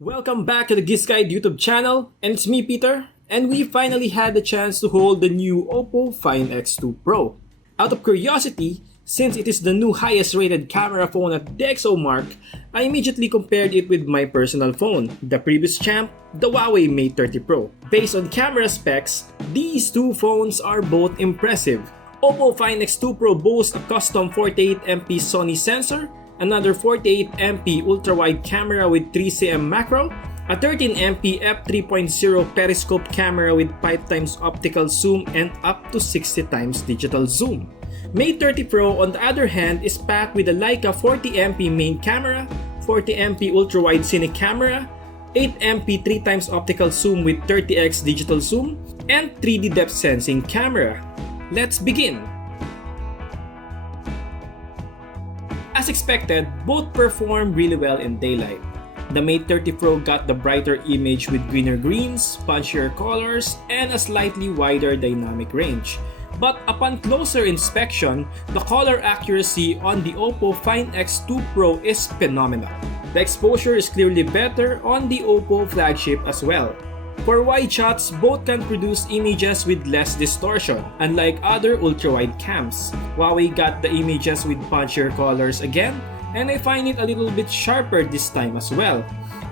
Welcome back to the GIZGUIDE YouTube channel, and it's me Peter, and we finally had the chance to hold the new OPPO Find X2 Pro. Out of curiosity, since it is the new highest rated camera phone at DxOMark, I immediately compared it with my personal phone, the previous champ, the Huawei Mate 30 Pro. Based on camera specs, these two phones are both impressive. OPPO Find X2 Pro boasts a custom 48MP Sony sensor, another 48MP ultra-wide camera with 3cm macro, a 13MP f3.0 periscope camera with 5x optical zoom and up to 60x digital zoom. Mate 30 Pro on the other hand is packed with a Leica 40MP main camera, 40MP ultra-wide cine camera, 8MP 3x optical zoom with 30x digital zoom, and 3D depth sensing camera. Let's begin! As expected, both performed really well in daylight. The Mate 30 Pro got the brighter image with greener greens, punchier colors, and a slightly wider dynamic range. But upon closer inspection, the color accuracy on the OPPO Find X2 Pro is phenomenal. The exposure is clearly better on the OPPO flagship as well. For wide shots, both can produce images with less distortion, unlike other ultra-wide cams. Huawei got the images with punchier colors again, and I find it a little bit sharper this time as well.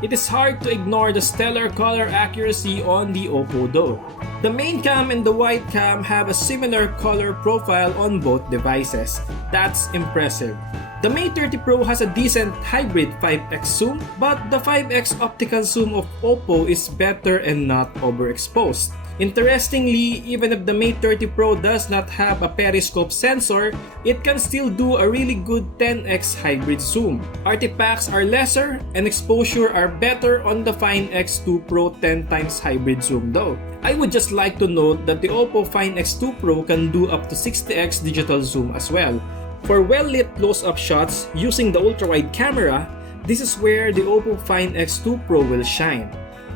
It is hard to ignore the stellar color accuracy on the OPPO though. The main cam and the wide cam have a similar color profile on both devices. That's impressive. The Mate 30 Pro has a decent hybrid 5x zoom, but the 5x optical zoom of OPPO is better and not overexposed. Interestingly, even if the Mate 30 Pro does not have a periscope sensor, it can still do a really good 10x hybrid zoom. Artifacts are lesser and exposure are better on the Find X2 Pro 10x hybrid zoom though. I would just like to note that the OPPO Find X2 Pro can do up to 60x digital zoom as well. For well-lit close-up shots using the ultra-wide camera, this is where the OPPO Find X2 Pro will shine.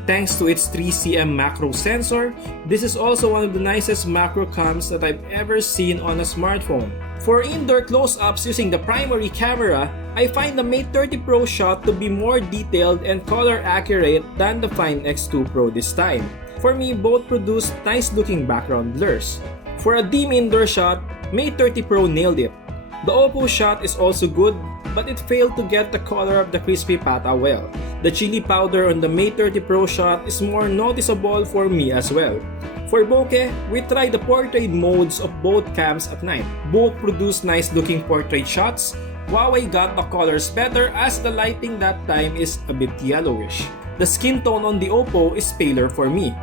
Thanks to its 3cm macro sensor, this is also one of the nicest macro cams that I've ever seen on a smartphone. For indoor close-ups using the primary camera, I find the Mate 30 Pro shot to be more detailed and color accurate than the Find X2 Pro this time. For me, both produce nice-looking background blurs. For a dim indoor shot, Mate 30 Pro nailed it. The OPPO shot is also good, but it failed to get the color of the crispy pata well. The chili powder on the Mate 30 Pro shot is more noticeable for me as well. For bokeh, we tried the portrait modes of both cams at night. Both produce nice looking portrait shots. Huawei got the colors better as the lighting that time is a bit yellowish. The skin tone on the OPPO is paler for me,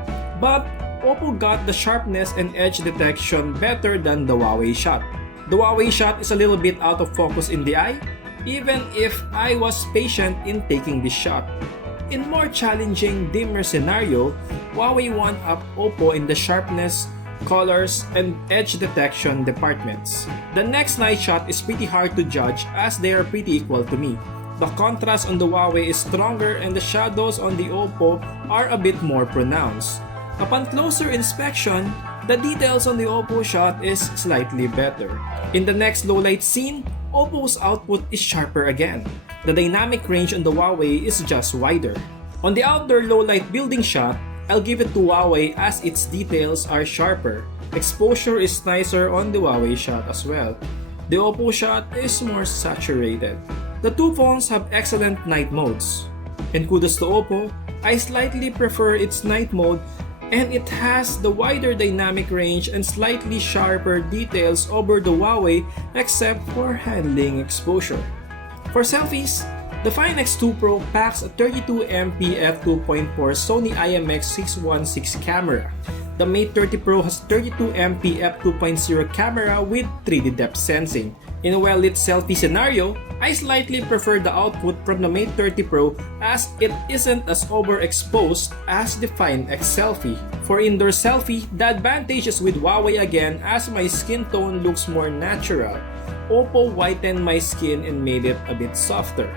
but OPPO got the sharpness and edge detection better than the Huawei shot. The Huawei shot is a little bit out of focus in the eye, even if I was patient in taking this shot. In more challenging, dimmer scenario, Huawei won up OPPO in the sharpness, colors, and edge detection departments. The next night shot is pretty hard to judge as they are pretty equal to me. The contrast on the Huawei is stronger and the shadows on the OPPO are a bit more pronounced. Upon closer inspection, the details on the OPPO shot is slightly better. In the next low light scene, OPPO's output is sharper again. The dynamic range on the Huawei is just wider. On the outdoor low light building shot, I'll give it to Huawei as its details are sharper. Exposure is nicer on the Huawei shot as well. The OPPO shot is more saturated. The two phones have excellent night modes. And kudos to OPPO, I slightly prefer its night mode, and it has the wider dynamic range and slightly sharper details over the Huawei except for handling exposure. For selfies, the Find X2 Pro packs a 32MP f2.4 Sony IMX616 camera. The Mate 30 Pro has 32MP f2.0 camera with 3D depth sensing. In a well-lit selfie scenario, I slightly prefer the output from the Mate 30 Pro as it isn't as overexposed as the Find X selfie. For indoor selfie, the advantage is with Huawei again as my skin tone looks more natural. OPPO whitened my skin and made it a bit softer.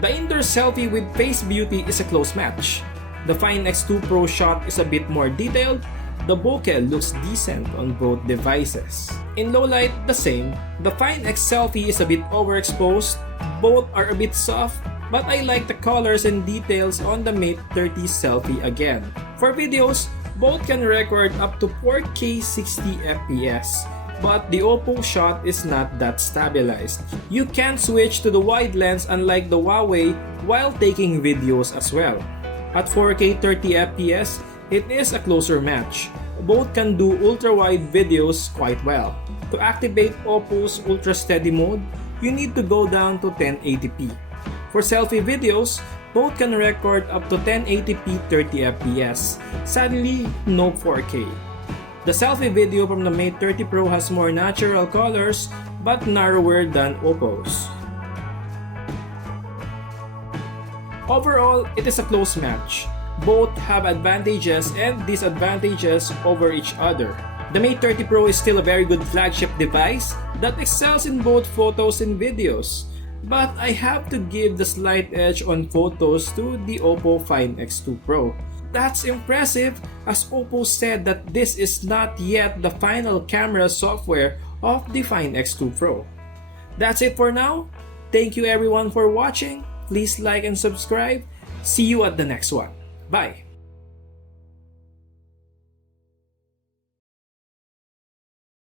The indoor selfie with Face Beauty is a close match. The Find X2 Pro shot is a bit more detailed. The bokeh looks decent on both devices. In low light, the same. The Find X selfie is a bit overexposed. Both are a bit soft, but I like the colors and details on the Mate 30 selfie again. For videos, both can record up to 4K 60 FPS, but the OPPO shot is not that stabilized. You can switch to the wide lens unlike the Huawei while taking videos as well. At 4K 30 FPS, it is a closer match. Both can do ultra-wide videos quite well. To activate OPPO's ultra steady mode, you need to go down to 1080p. For selfie videos, both can record up to 1080p 30 FPS. Sadly, no 4K. The selfie video from the Mate 30 Pro has more natural colors but narrower than OPPO's. Overall, it is a close match. Both have advantages and disadvantages over each other. The Mate 30 Pro is still a very good flagship device that excels in both photos and videos. But I have to give the slight edge on photos to the OPPO Find X2 Pro. That's impressive, as OPPO said that this is not yet the final camera software of the Find X2 Pro. That's it for now. Thank you everyone for watching. Please like and subscribe. See you at the next one. Bye!